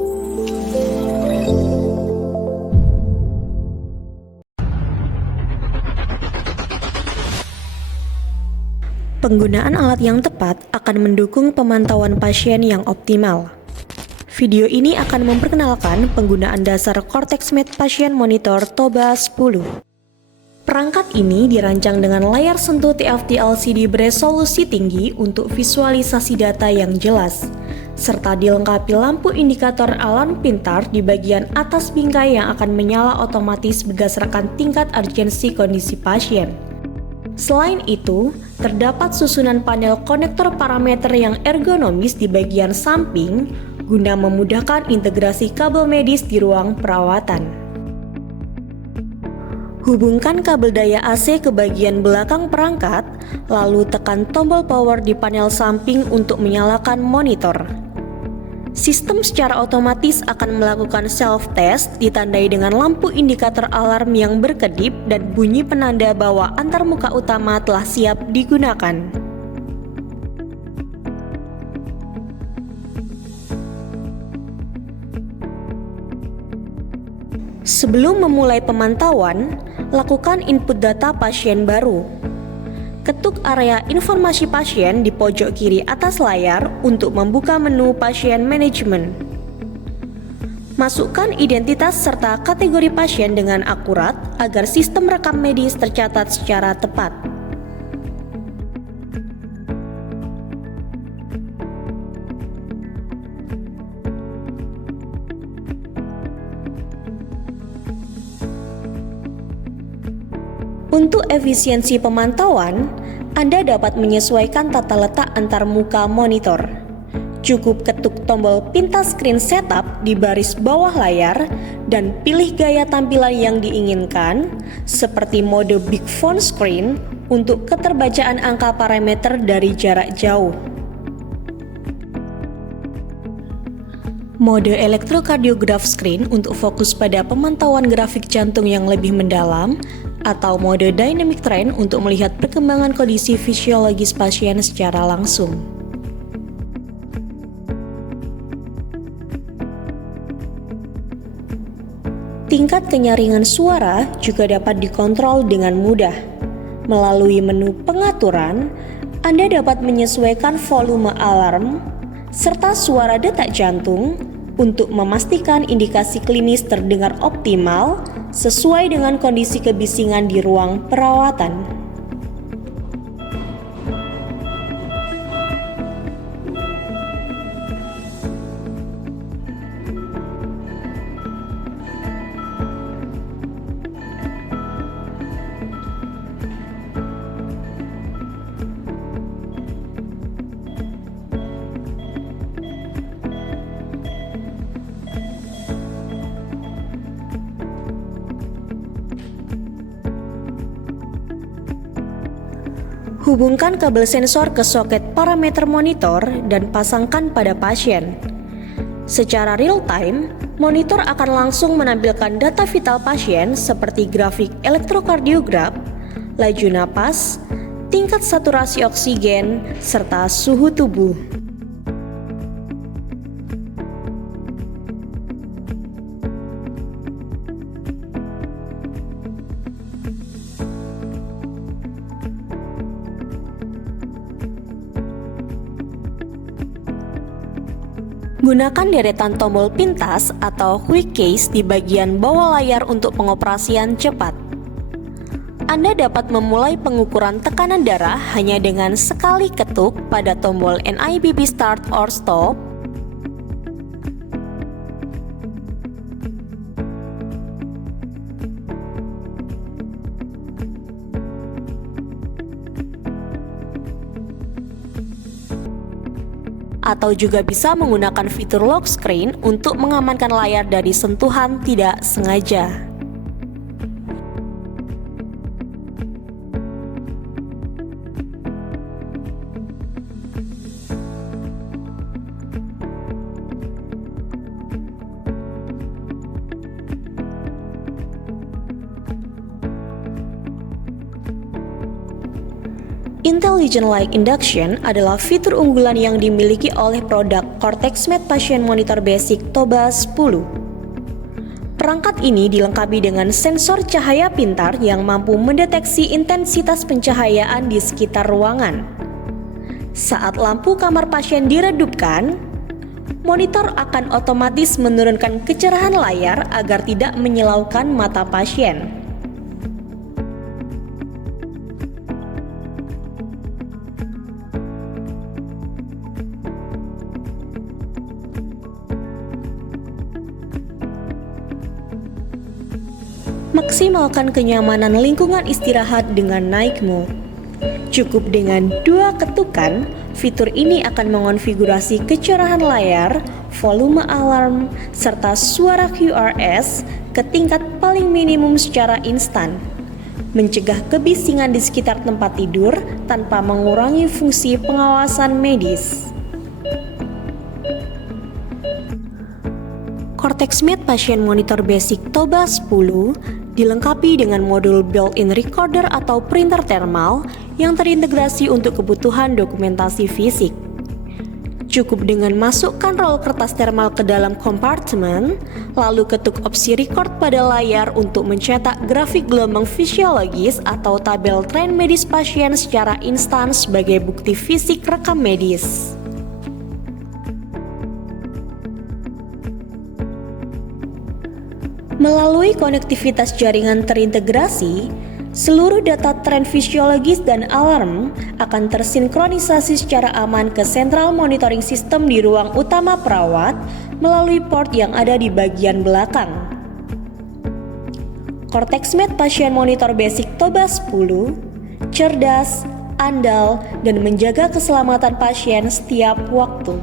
Penggunaan alat yang tepat akan mendukung pemantauan pasien yang optimal. Video ini akan memperkenalkan penggunaan dasar CortexMed Patient Monitor TOBA 10. Perangkat ini dirancang dengan layar sentuh TFT LCD beresolusi tinggi untuk visualisasi data yang jelas, serta dilengkapi lampu indikator alarm pintar di bagian atas bingkai yang akan menyala otomatis berdasarkan tingkat urgensi kondisi pasien. Selain itu, terdapat susunan panel konektor parameter yang ergonomis di bagian samping guna memudahkan integrasi kabel medis di ruang perawatan. Hubungkan kabel daya AC ke bagian belakang perangkat, lalu tekan tombol power di panel samping untuk menyalakan monitor. Sistem secara otomatis akan melakukan self-test ditandai dengan lampu indikator alarm yang berkedip dan bunyi penanda bahwa antarmuka utama telah siap digunakan. Sebelum memulai pemantauan, lakukan input data pasien baru. Ketuk area informasi pasien di pojok kiri atas layar untuk membuka menu pasien manajemen. Masukkan identitas serta kategori pasien dengan akurat agar sistem rekam medis tercatat secara tepat. Untuk efisiensi pemantauan, Anda dapat menyesuaikan tata letak antar muka monitor. Cukup ketuk tombol pintas screen setup di baris bawah layar dan pilih gaya tampilan yang diinginkan, seperti mode big font screen untuk keterbacaan angka parameter dari jarak jauh. Mode elektrokardiograf screen untuk fokus pada pemantauan grafik jantung yang lebih mendalam, atau mode dynamic trend untuk melihat perkembangan kondisi fisiologis pasien secara langsung. Tingkat kenyaringan suara juga dapat dikontrol dengan mudah. Melalui menu pengaturan, Anda dapat menyesuaikan volume alarm serta suara detak jantung untuk memastikan indikasi klinis terdengar optimal sesuai dengan kondisi kebisingan di ruang perawatan. Hubungkan kabel sensor ke soket parameter monitor dan pasangkan pada pasien. Secara real-time, monitor akan langsung menampilkan data vital pasien seperti grafik elektrokardiograf, laju napas, tingkat saturasi oksigen, serta suhu tubuh. Gunakan deretan tombol pintas atau quick case di bagian bawah layar untuk pengoperasian cepat. Anda dapat memulai pengukuran tekanan darah hanya dengan sekali ketuk pada tombol NIBP Start or Stop, atau juga bisa menggunakan fitur lock screen untuk mengamankan layar dari sentuhan tidak sengaja. Intelligent Light Induction adalah fitur unggulan yang dimiliki oleh produk CortexMed Patient Monitor Basic Toba 10. Perangkat ini dilengkapi dengan sensor cahaya pintar yang mampu mendeteksi intensitas pencahayaan di sekitar ruangan. Saat lampu kamar pasien diredupkan, monitor akan otomatis menurunkan kecerahan layar agar tidak menyilaukan mata pasien. Maksimalkan kenyamanan lingkungan istirahat dengan night mode. Cukup dengan 2 ketukan, fitur ini akan mengonfigurasi kecerahan layar, volume alarm, serta suara QRS ke tingkat paling minimum secara instan, mencegah kebisingan di sekitar tempat tidur tanpa mengurangi fungsi pengawasan medis. CortexMed Patient Monitor Basic Toba 10 dilengkapi dengan modul built-in recorder atau printer thermal yang terintegrasi untuk kebutuhan dokumentasi fisik. Cukup dengan masukkan roll kertas thermal ke dalam kompartemen, lalu ketuk opsi record pada layar untuk mencetak grafik gelombang fisiologis atau tabel tren medis pasien secara instan sebagai bukti fisik rekam medis. Melalui konektivitas jaringan terintegrasi, seluruh data tren fisiologis dan alarm akan tersinkronisasi secara aman ke sentral monitoring system di ruang utama perawat melalui port yang ada di bagian belakang. CortexMed Patient Monitor Basic Toba 10 cerdas, andal, dan menjaga keselamatan pasien setiap waktu.